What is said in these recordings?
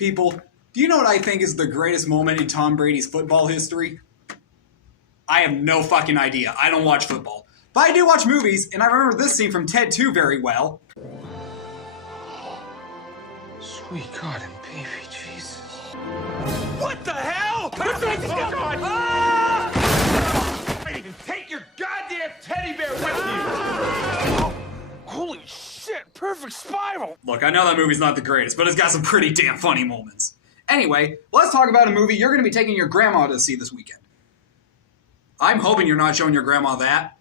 People, do you know what I think is the greatest moment in Tom Brady's football history? I have no fucking idea. I don't watch football. But I do watch movies, and I remember this scene from Ted 2 very well. Sweet God and baby Jesus. What the hell? Take your goddamn teddy bear with you! Holy shit, perfect spiral! Look, I know that movie's not the greatest, but it's got some pretty damn funny moments. Anyway, let's talk about a movie you're going to be taking your grandma to see this weekend. I'm hoping you're not showing your grandma that.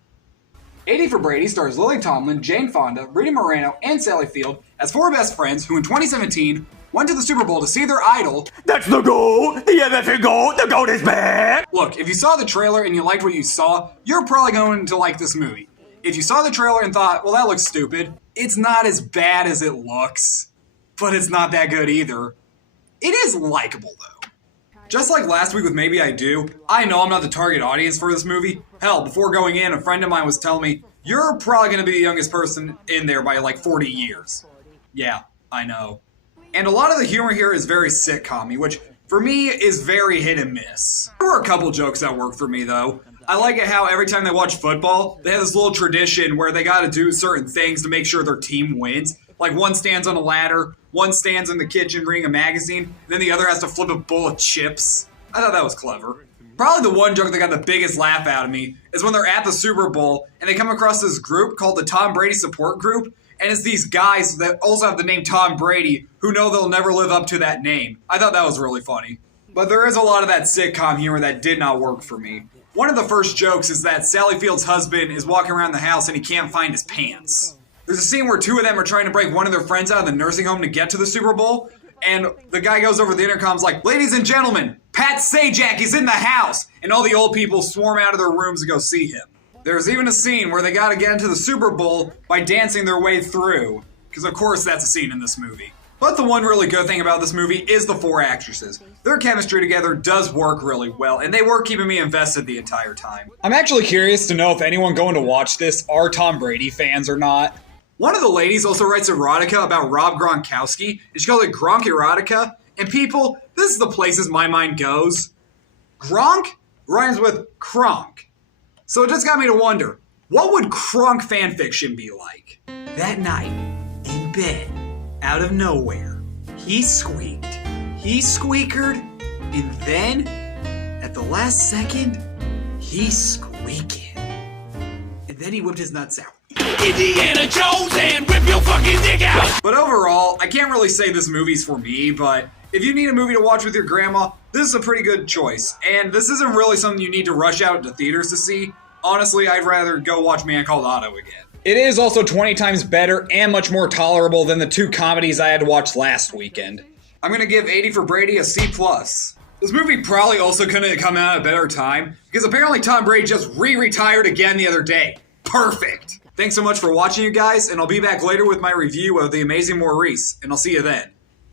80 for Brady stars Lily Tomlin, Jane Fonda, Rita Moreno, and Sally Field as four best friends who in 2017 went to the Super Bowl to see their idol. That's the goal! The MFN goal! The goal is back! Look, if you saw the trailer and you liked what you saw, you're probably going to like this movie. If you saw the trailer and thought, well, that looks stupid, it's not as bad as it looks, but it's not that good either. It is likable, though. Just like last week with Maybe I Do, I know I'm not the target audience for this movie. Hell, before going in, a friend of mine was telling me, you're probably going to be the youngest person in there by like 40 years. Yeah, I know. And a lot of the humor here is very sitcom-y, which for me is very hit and miss. There were a couple jokes that worked for me, though. I like it how every time they watch football, they have this little tradition where they got to do certain things to make sure their team wins. Like one stands on a ladder, one stands in the kitchen reading a magazine, and then the other has to flip a bowl of chips. I thought that was clever. Probably the one joke that got the biggest laugh out of me is when they're at the Super Bowl and they come across this group called the Tom Brady Support Group, and it's these guys that also have the name Tom Brady who know they'll never live up to that name. I thought that was really funny. But there is a lot of that sitcom humor that did not work for me. One of the first jokes is that Sally Field's husband is walking around the house and he can't find his pants. There's a scene where two of them are trying to break one of their friends out of the nursing home to get to the Super Bowl, and the guy goes over the intercom's like, ladies and gentlemen, Pat Sajak is in the house! And all the old people swarm out of their rooms to go see him. There's even a scene where they gotta get into the Super Bowl by dancing their way through, because of course that's a scene in this movie. But the one really good thing about this movie is the four actresses. Their chemistry together does work really well, and they were keeping me invested the entire time. I'm actually curious to know if anyone going to watch this are Tom Brady fans or not. One of the ladies also writes erotica about Rob Gronkowski, and she calls it Gronk Erotica. And people, this is the places my mind goes. Gronk rhymes with Kronk. So it just got me to wonder, what would Kronk fanfiction be like? That night, in bed, out of nowhere, he squeaked, he squeakered, and then, at the last second, he squeaked. And then he whipped his nuts out. Indiana Jones and whip your fucking dick out! But overall, I can't really say this movie's for me, but if you need a movie to watch with your grandma, this is a pretty good choice. And this isn't really something you need to rush out to theaters to see. Honestly, I'd rather go watch Man Called Otto again. It is also 20 times better and much more tolerable than the two comedies I had to watch last weekend. I'm gonna give 80 for Brady a C+. This movie probably also couldn't come out at a better time, because apparently Tom Brady just re-retired again the other day. Perfect! Thanks so much for watching, you guys, and I'll be back later with my review of The Amazing Maurice, and I'll see you then.